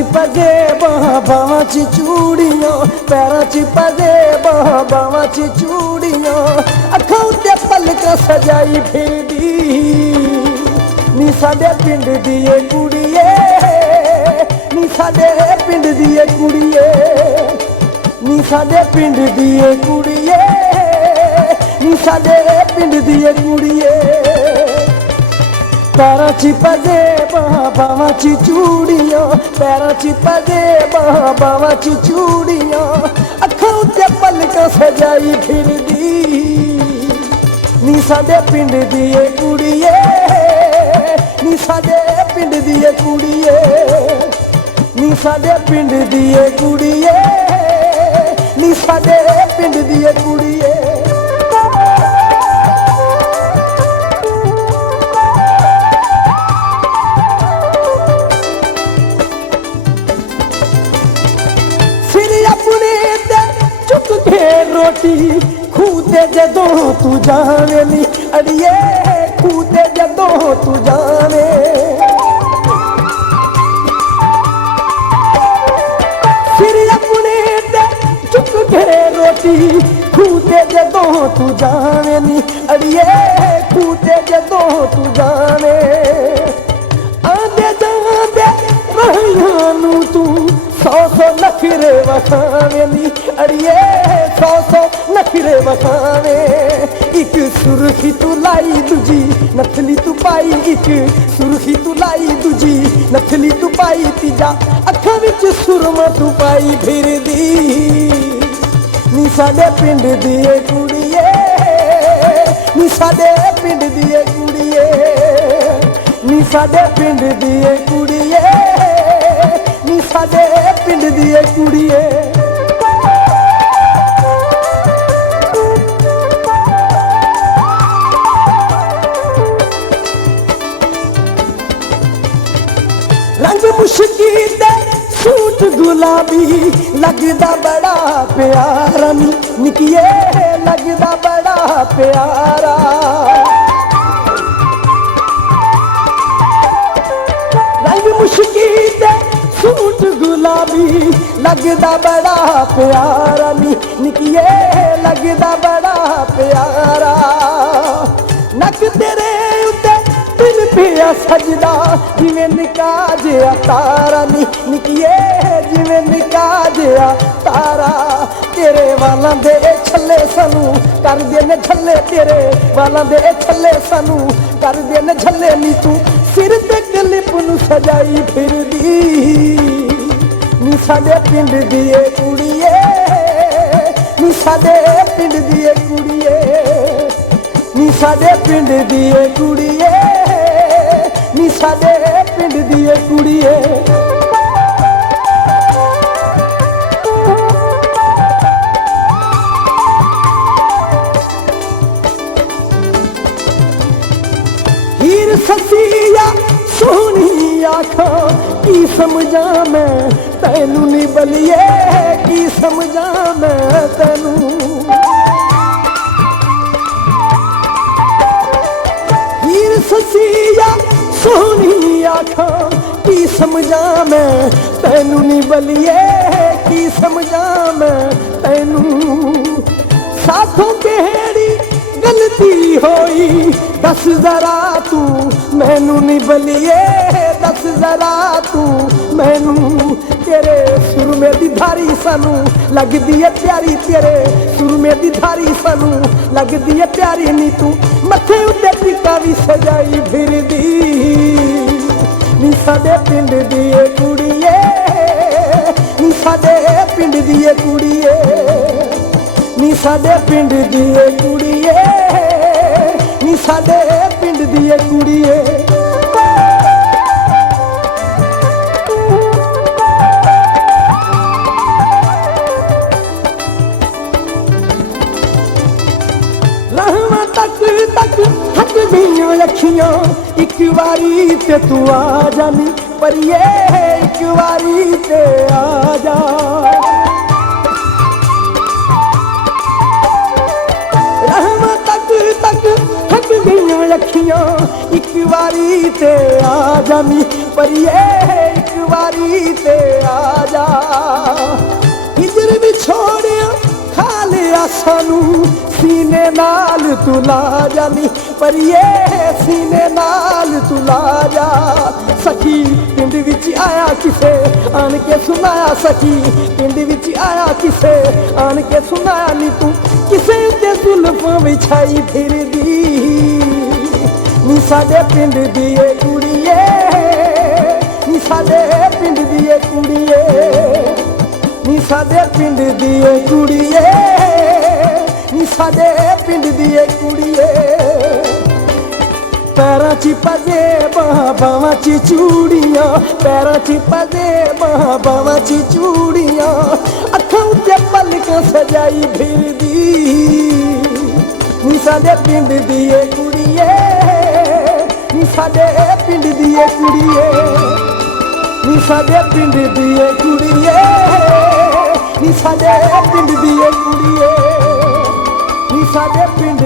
च पजे बावां च चूड़ियां, पैरां च पजे बावां च चूड़ियां, अखां उत्ते पलक सजाई फिरदी नी साडे पिंड दी ए कुड़िए, नी साडे पिंड दी ए कुड़िए, नी साडे पिंड दी ए कुड़िए, नी साडे पिंड दी ए कुड़िए। पैरां च पजे बावां च चूड़ियां, पैरां च पजे बावां च चूड़ियां, अखां उत्ते पलक सजाई फिरदी नी साडे पिंड दी ए कुड़िए, नी साडे पिंड दी ए कुड़िए, नी साडे पिंड दी ए कुड़िए, नी साडे पिंड दी ए कुड़िए। फिर अपने ते चुक के रोटी खूते जदों तू जावे नी अड़िए, खूते जदों तू जावे। फिर अपने ते चुक के रोटी खूते जदों तू जावे नी अड़िए, खूते जदों तू जावे। आंदे जांदे रहियां नू तू सौ सौ नखरे वखावे नी अड़िए, सौ सौ नखरे वखावे। एक सुर्खी तू लाई दूजी नथली तू पाई, एक सुर्खी तू लाई दूजी नथली तू पाई, तीजा अखां विच सुरमा तू पाई फिरदी नी साडे पिंड दी ए कुड़िए, नी साडे पिंड दी ए कुड़िए, नी साडे पिंड दी ए कुड़िए, नी साडे पिंड दी ए कुड़िए। रंग मुश्की दे सूट गुलाबी लगदा बड़ा प्यारा नी निकिए, लगदा बड़ा प्यारा। रंग मुश्की दे सूट गुलाबी लगदा बड़ा प्यारा नी निकिए, लगदा बड़ा प्यारा। नक तेरे उत्ते दिल पिया सजदा जिवें निका जिहा तारा नी निकिए, जिवें निका जिहा तारा। तेरे वालां दे छल्ले सानू कर दे ने छल्ले, तेरे वालां दे छल्ले सानू कर दे ने छल्ले नी तू सिर ते क्लिप नू सजाई फिरदी नी साडे पिंड दी ए कुड़िए, नी साडे पिंड दी ए कुड़िए, नी साडे पिंड दी ए कुड़िए, नी साडे पिंड दी ए कुड़िए। हीर ससिया सोहनी आखां की समझा मैं तैनू नी बलिए, की समझा मैं तैनू। हीर ससिया सोहनी आखां की समझा मैं तैनू नी बलिए, की समझा मैं तैनू। साथों केड़ी गलती होई दस जरा तू मैनू नी बलिए, दस जरा तू मैनू। तेरे सुरमे दी धारी सानू लगदी है प्यारी, तेरे सुरमे दी धारी सानू लगदी है प्यारी नी तू मथे उत्ते टिक्का भी सजाई फिरदी नी साडे पिंड दी ए कुड़िए, नी साडे पिंड दी ए कुड़िए, नी साडे पिंड दी ए कुड़िए, नी साडे पिंड दी ए कुड़िए। रहमा तक तक थक गईयां अखियां एक वारी ते तू आ जानी परिए, एक वारी ते आ जा। रहमा तक तक थक गईयां अखियां एक वारी ते आ जानी परिए, एक वारी ते आ जा हिजर भी छोड़िया खा लिया सानू सीने नाल तू ला जानी पर ये सीने नाल तू ला जा सखी पिंड विच आया किसे आन के सुनाया सखी पिंड विच आया किसे आन के सुनाया नी तू किसे ते जुल्फां विछाई फिरदी नी साडे पिंड दी ए कुड़िए नी साडे पिंड दी ए कुड़िए नी साडे पिंड दी ए कुड़िए नी साडे पिंड दी ए कुड़िए पैरां च पजे बावां च चूड़ियां पैरां च पजे बावां च चूड़ियां अखां उत्ते पलकां सजाई फिरदी नी साडे पिंड दी ए कुड़िए नी साडे पिंड दी ए कुड़िए नी साडे पिंड दी ए कुड़िए नी साडे पिंड दी ए कुड़िए नी साडे पिंड